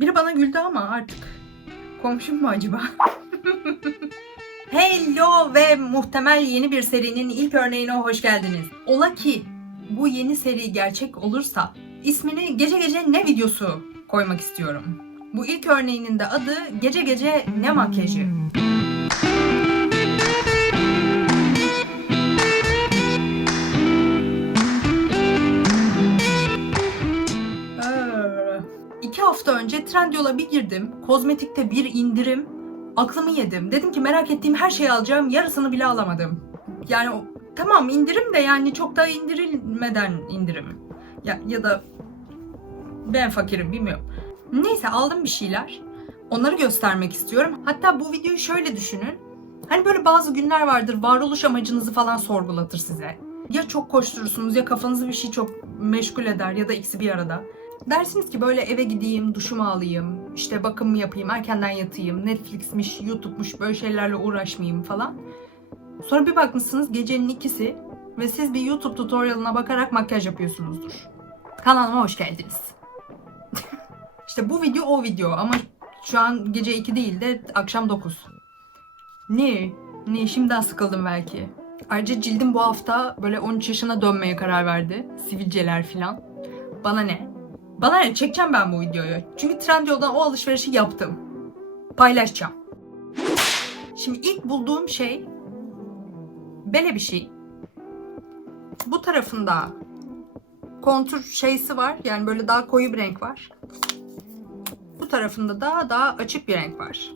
Biri bana güldü ama artık. Komşum mu acaba? Hello ve muhtemel yeni bir serinin ilk örneğine hoş geldiniz. Ola ki bu yeni seri gerçek olursa ismini gece gece ne videosu koymak istiyorum. Bu ilk örneğinin de adı gece gece ne makyajı. Hafta önce Trendyol'a bir girdim. Kozmetikte bir indirim. Aklımı yedim. Dedim ki merak ettiğim her şeyi alacağım. Yarısını bile alamadım. Yani tamam indirim de yani çok da indirilmeden indirim. Ya, ya da ben fakirim bilmiyorum. Neyse aldım bir şeyler. Onları göstermek istiyorum. Hatta bu videoyu şöyle düşünün. Hani böyle bazı günler vardır varoluş amacınızı falan sorgulatır size. Ya çok koşturursunuz ya kafanızı bir şey çok meşgul eder ya da ikisi bir arada. Dersiniz ki böyle eve gideyim, duşumu alayım, işte bakımımı yapayım, erkenden yatayım, Netflix'miş, YouTube'muş böyle şeylerle uğraşmayayım falan. Sonra bir bakmışsınız gecenin ikisi ve siz bir YouTube tutorialına bakarak makyaj yapıyorsunuzdur. Kanalıma hoş geldiniz. işte bu video o video ama şu an gece 2 değil de akşam 9. Ne? Ne? Şimdiden sıkıldım belki. Ayrıca cildim bu hafta böyle 13 yaşına dönmeye karar verdi. Sivilceler filan. Bana ne? Bana ne? Çekeceğim ben bu videoyu. Çünkü Trendyol'dan o alışverişi yaptım. Paylaşacağım. Şimdi ilk bulduğum şey böyle bir şey. Bu tarafında kontur şeysi var. Yani böyle daha koyu bir renk var. Bu tarafında da daha açık bir renk var.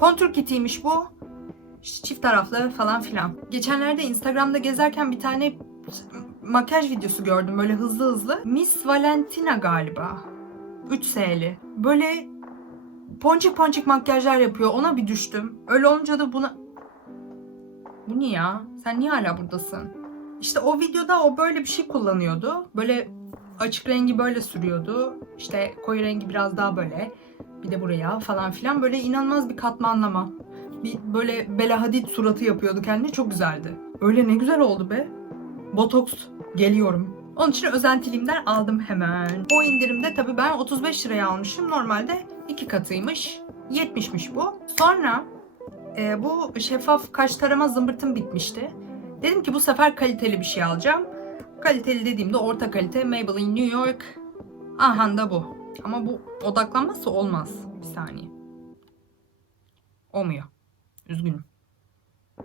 Kontur kitiymiş bu. İşte çift taraflı falan filan. Geçenlerde Instagram'da gezerken bir tane makyaj videosu gördüm böyle hızlı hızlı. Miss Valentina galiba. 3 S'li. Böyle ponçik ponçik makyajlar yapıyor. Ona bir düştüm. Öyle olunca da buna... Bu ne ya? Sen niye hala buradasın? İşte o videoda o böyle bir şey kullanıyordu. Böyle açık rengi böyle sürüyordu. İşte koyu rengi biraz daha böyle. Bir de buraya falan filan. Böyle inanılmaz bir katmanlama. Bir böyle Bella Hadid suratı yapıyordu kendine. Çok güzeldi. Öyle ne güzel oldu be. Botoks geliyorum. Onun için özentiliğimden aldım hemen. O indirimde tabii ben 35 liraya almışım. Normalde iki katıymış. 70'miş bu. Sonra e, bu şeffaf kaş tarama zımbırtım bitmişti. Dedim ki bu sefer kaliteli bir şey alacağım. Kaliteli dediğimde orta kalite Maybelline New York. Aha da bu. Ama bu odaklanmazsa olmaz. Bir saniye. Olmuyor. Üzgünüm.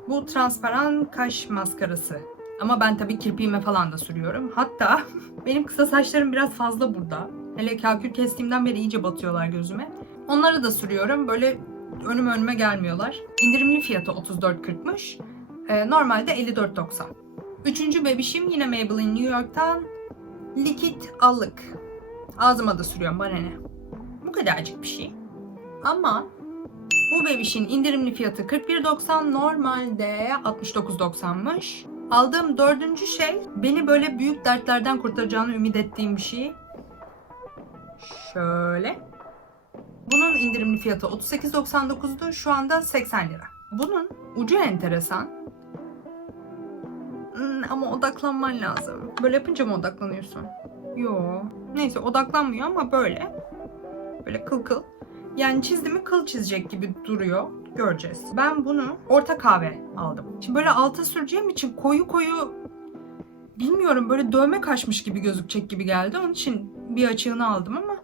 Bu transparan kaş maskarası. Ama ben tabii kirpiğime falan da sürüyorum. Hatta benim kısa saçlarım biraz fazla burada. Hele kakül kestiğimden beri iyice batıyorlar gözüme. Onları da sürüyorum. Böyle önüm önüme gelmiyorlar. İndirimli fiyatı 34.40'mış. Ee, normalde 54.90. Üçüncü bebişim yine Maybelline New York'tan likit allık. Ağzıma da sürüyorum bana ne. Bu kadarcık bir şey. Ama bu bebişin indirimli fiyatı 41.90 normalde 69.90'mış. Aldığım dördüncü şey beni böyle büyük dertlerden kurtaracağını ümit ettiğim bir şey. Şöyle. Bunun indirimli fiyatı 38.99'du. Şu anda 80 lira. Bunun ucu enteresan. Hmm, Ama odaklanman lazım. Böyle yapınca mı odaklanıyorsun? Yo. Neyse odaklanmıyor ama böyle. Böyle kıl kıl. Yani çizdiğimi kıl çizecek gibi duruyor. Göreceğiz. Ben bunu orta kahve aldım. Şimdi böyle alta süreceğim için koyu koyu bilmiyorum böyle dövme kaçmış gibi gözükecek gibi geldi. Onun için bir açığını aldım ama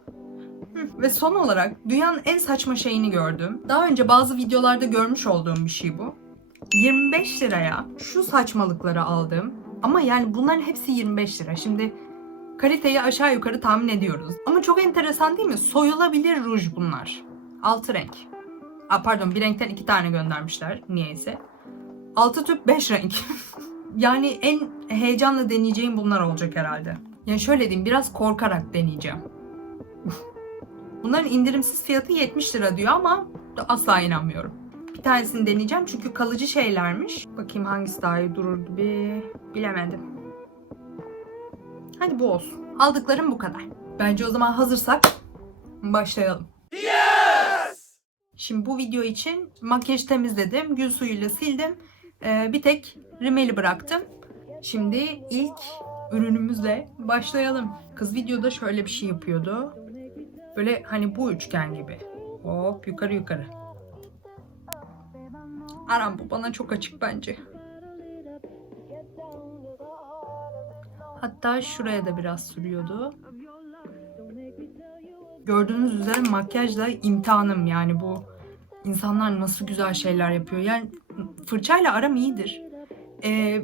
ve son olarak dünyanın en saçma şeyini gördüm. Daha önce bazı videolarda görmüş olduğum bir şey bu. 25 liraya şu saçmalıkları aldım. Ama yani bunların hepsi 25 lira. Şimdi kaliteyi aşağı yukarı tahmin ediyoruz. Ama çok enteresan değil mi? Soyulabilir ruj bunlar. Altı renk. Aa, pardon bir renkten iki tane göndermişler niyeyse. Altı tüp beş renk. yani en heyecanla deneyeceğim bunlar olacak herhalde. Yani şöyle diyeyim biraz korkarak deneyeceğim. Bunların indirimsiz fiyatı 70 lira diyor ama asla inanmıyorum. Bir tanesini deneyeceğim çünkü kalıcı şeylermiş. Bakayım hangisi daha iyi durur gibi. Bilemedim. Hadi bu olsun. Aldıklarım bu kadar. Bence o zaman hazırsak başlayalım. Şimdi bu video için makyaj temizledim. Gül suyuyla sildim. Ee, bir tek rimeli bıraktım. Şimdi ilk ürünümüzle başlayalım. Kız videoda şöyle bir şey yapıyordu. Böyle hani bu üçgen gibi. Hop yukarı yukarı. Aram bu bana çok açık bence. Hatta şuraya da biraz sürüyordu. Gördüğünüz üzere makyajla imtihanım yani bu insanlar nasıl güzel şeyler yapıyor. Yani fırçayla aram iyidir. Ee,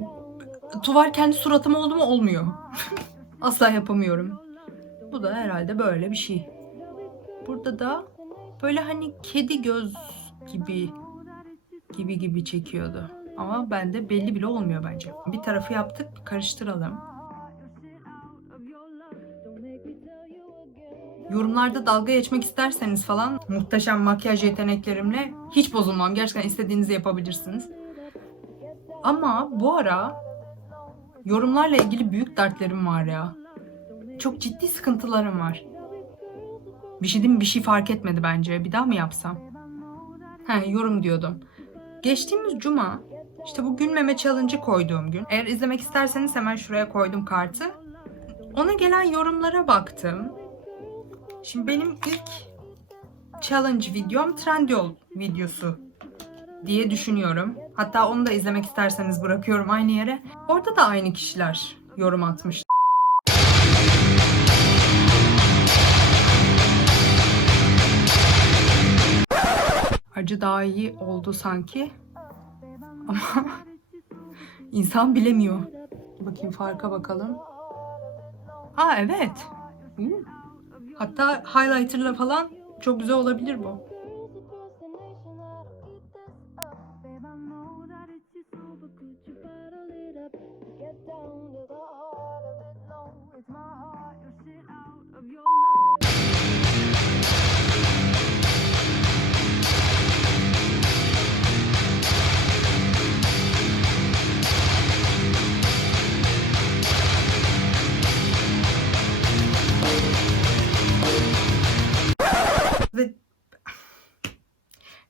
tuval kendi suratım oldu mu olmuyor. Asla yapamıyorum. Bu da herhalde böyle bir şey. Burada da böyle hani kedi göz gibi gibi gibi çekiyordu. Ama bende belli bile olmuyor bence. Bir tarafı yaptık, karıştıralım. Yorumlarda dalga geçmek isterseniz falan muhteşem makyaj yeteneklerimle hiç bozulmam. Gerçekten istediğinizi yapabilirsiniz. Ama bu ara yorumlarla ilgili büyük dertlerim var ya. Çok ciddi sıkıntılarım var. Bir şey? Bir şey fark etmedi bence. Bir daha mı yapsam? He, yorum diyordum. Geçtiğimiz cuma işte bu gülmeme challenge'ı koyduğum gün. Eğer izlemek isterseniz hemen şuraya koydum kartı. Ona gelen yorumlara baktım. Şimdi benim ilk challenge videom Trendyol videosu diye düşünüyorum. Hatta onu da izlemek isterseniz bırakıyorum aynı yere. Orada da aynı kişiler yorum atmış. Acı daha iyi oldu sanki. Ama insan bilemiyor. Bakayım farka bakalım. Ha evet. Hmm. Hatta highlighterla falan çok güzel olabilir bu.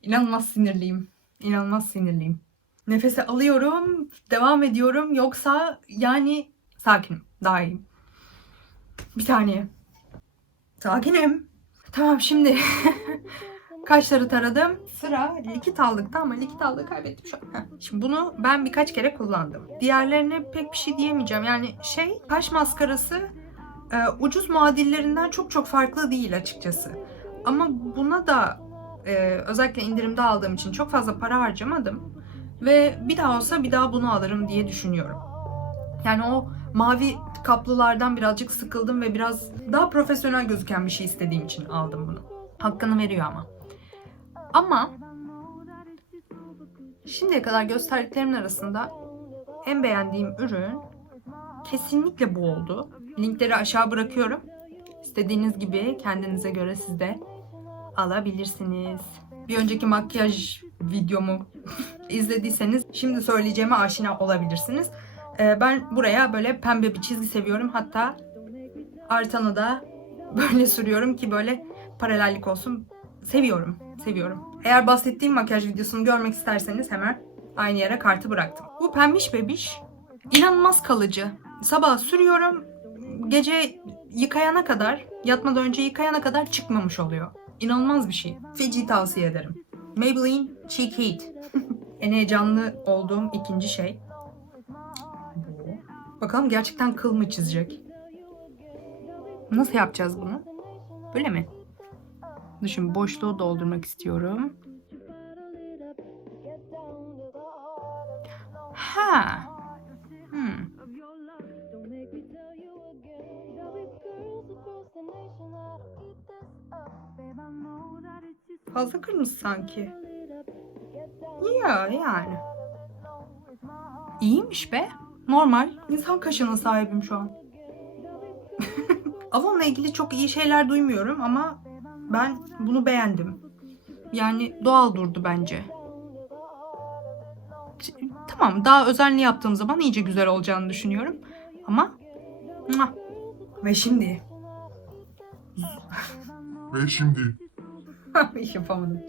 İnanılmaz sinirliyim. İnanılmaz sinirliyim. Nefese alıyorum, devam ediyorum. Yoksa yani sakinim, daha iyiyim. Bir saniye. Sakinim. Tamam şimdi kaşları taradım. Sıra likit aldıkta ama likit aldığı kaybettim şu an. Şimdi bunu ben birkaç kere kullandım. Diğerlerine pek bir şey diyemeyeceğim. Yani şey kaş maskarası e, ucuz muadillerinden çok çok farklı değil açıkçası. Ama buna da e, özellikle indirimde aldığım için çok fazla para harcamadım. Ve bir daha olsa bir daha bunu alırım diye düşünüyorum. Yani o mavi kaplılardan birazcık sıkıldım ve biraz daha profesyonel gözüken bir şey istediğim için aldım bunu. Hakkını veriyor ama. Ama şimdiye kadar gösterdiklerimin arasında en beğendiğim ürün kesinlikle bu oldu. Linkleri aşağı bırakıyorum. İstediğiniz gibi kendinize göre siz de alabilirsiniz. Bir önceki makyaj videomu izlediyseniz şimdi söyleyeceğime aşina olabilirsiniz. Ee, ben buraya böyle pembe bir çizgi seviyorum. Hatta artanı da böyle sürüyorum ki böyle paralellik olsun. Seviyorum, seviyorum. Eğer bahsettiğim makyaj videosunu görmek isterseniz hemen aynı yere kartı bıraktım. Bu pembiş bebiş inanılmaz kalıcı. Sabah sürüyorum, gece yıkayana kadar, yatmadan önce yıkayana kadar çıkmamış oluyor. İnanılmaz bir şey. Fiji tavsiye ederim. Maybelline Cheek Heat. en heyecanlı olduğum ikinci şey. Bakalım gerçekten kıl mı çizecek? Nasıl yapacağız bunu? Böyle mi? Şimdi boşluğu doldurmak istiyorum. Ha. Hmm. Fazla kırmızı sanki. Ya yani. İyiymiş be. Normal. İnsan kaşına sahibim şu an. Avon'la ilgili çok iyi şeyler duymuyorum ama ben bunu beğendim. Yani doğal durdu bence. Tamam daha özenli yaptığım zaman iyice güzel olacağını düşünüyorum. Ama ve şimdi Ve şimdi yapamadım.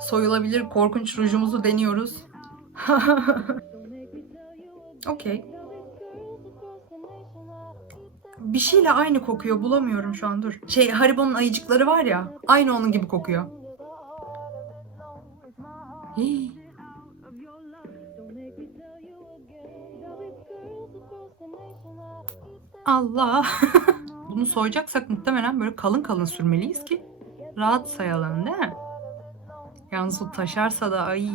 Soyulabilir korkunç rujumuzu deniyoruz. Okey. bir şeyle aynı kokuyor. Bulamıyorum şu an dur. Şey Haribo'nun ayıcıkları var ya. Aynı onun gibi kokuyor. Hii. Allah. Bunu soyacaksak muhtemelen böyle kalın kalın sürmeliyiz ki rahat sayalım değil mi? Yalnız bu taşarsa da ay.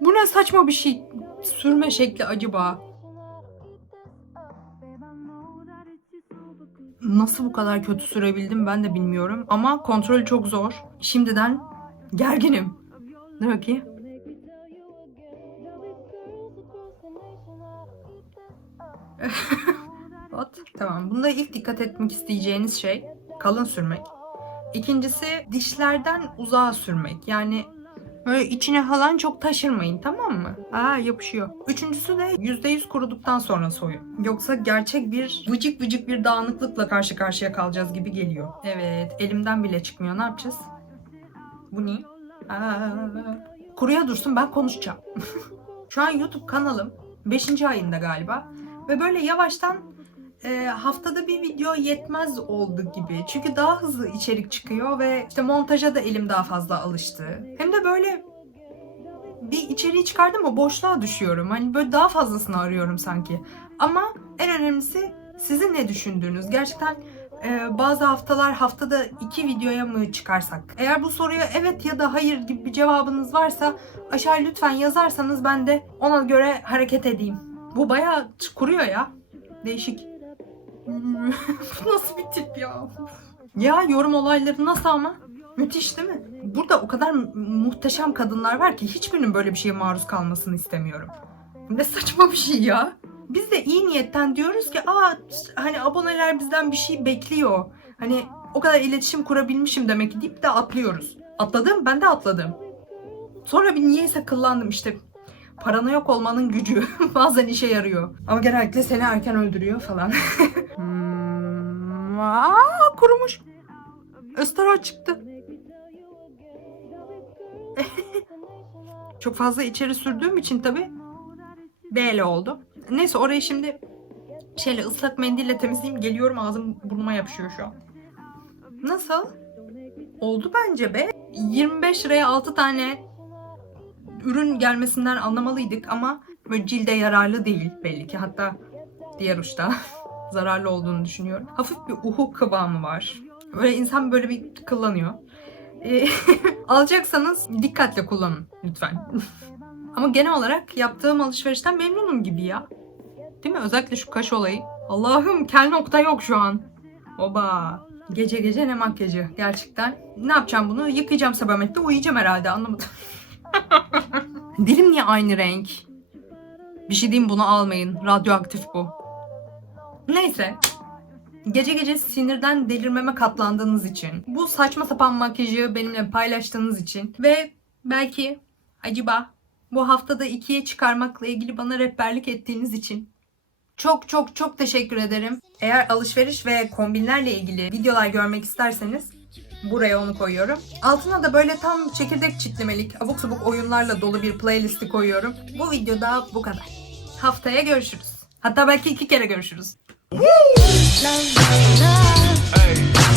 Bu ne saçma bir şey. Sürme şekli acaba. Nasıl bu kadar kötü sürebildim ben de bilmiyorum. Ama kontrolü çok zor. Şimdiden gerginim. Dur bakayım. Tamam. Bunda ilk dikkat etmek isteyeceğiniz şey kalın sürmek. İkincisi dişlerden uzağa sürmek. Yani böyle içine falan çok taşırmayın tamam mı? Aa yapışıyor. Üçüncüsü de %100 kuruduktan sonra soyun. Yoksa gerçek bir vıcık vıcık bir dağınıklıkla karşı karşıya kalacağız gibi geliyor. Evet elimden bile çıkmıyor. Ne yapacağız? Bu ne? Aa, kuruya dursun ben konuşacağım. Şu an YouTube kanalım 5. ayında galiba. Ve böyle yavaştan e, haftada bir video yetmez oldu gibi. Çünkü daha hızlı içerik çıkıyor ve işte montaja da elim daha fazla alıştı. Hem de böyle bir içeriği çıkardım mı boşluğa düşüyorum. Hani böyle daha fazlasını arıyorum sanki. Ama en önemlisi sizin ne düşündüğünüz. Gerçekten e, bazı haftalar haftada iki videoya mı çıkarsak? Eğer bu soruya evet ya da hayır gibi bir cevabınız varsa aşağı lütfen yazarsanız ben de ona göre hareket edeyim. Bu bayağı kuruyor ya. Değişik. Bu nasıl bir tip ya? Ya yorum olayları nasıl ama? Müthiş değil mi? Burada o kadar mu- muhteşem kadınlar var ki hiçbirinin böyle bir şeye maruz kalmasını istemiyorum. Ne saçma bir şey ya. Biz de iyi niyetten diyoruz ki aa hani aboneler bizden bir şey bekliyor. Hani o kadar iletişim kurabilmişim demek ki deyip de atlıyoruz. Atladım ben de atladım. Sonra bir niyeyse kıllandım işte. Paranoyak olmanın gücü bazen işe yarıyor. Ama genellikle seni erken öldürüyor falan. Hmm, Aa, kurumuş. Östera çıktı. Çok fazla içeri sürdüğüm için tabi böyle oldu. Neyse orayı şimdi şeyle ıslak mendille temizleyeyim. Geliyorum ağzım burnuma yapışıyor şu an. Nasıl? Oldu bence be. 25 liraya 6 tane ürün gelmesinden anlamalıydık ama böyle cilde yararlı değil belli ki. Hatta diğer uçta zararlı olduğunu düşünüyorum. Hafif bir uhu kıvamı var. Böyle insan böyle bir kıllanıyor. Ee, alacaksanız dikkatle kullanın lütfen. Ama genel olarak yaptığım alışverişten memnunum gibi ya. Değil mi? Özellikle şu kaş olayı. Allah'ım kel nokta yok şu an. Oba. Gece gece ne makyajı gerçekten. Ne yapacağım bunu? Yıkayacağım sabahmette uyuyacağım herhalde anlamadım. Dilim niye aynı renk? Bir şey diyeyim bunu almayın. Radyoaktif bu. Neyse. Gece gece sinirden delirmeme katlandığınız için, bu saçma sapan makyajı benimle paylaştığınız için ve belki acaba bu haftada ikiye çıkarmakla ilgili bana rehberlik ettiğiniz için çok çok çok teşekkür ederim. Eğer alışveriş ve kombinlerle ilgili videolar görmek isterseniz buraya onu koyuyorum. Altına da böyle tam çekirdek çitlemelik abuk sabuk oyunlarla dolu bir playlisti koyuyorum. Bu videoda bu kadar. Haftaya görüşürüz. Hatta belki iki kere görüşürüz. Hey.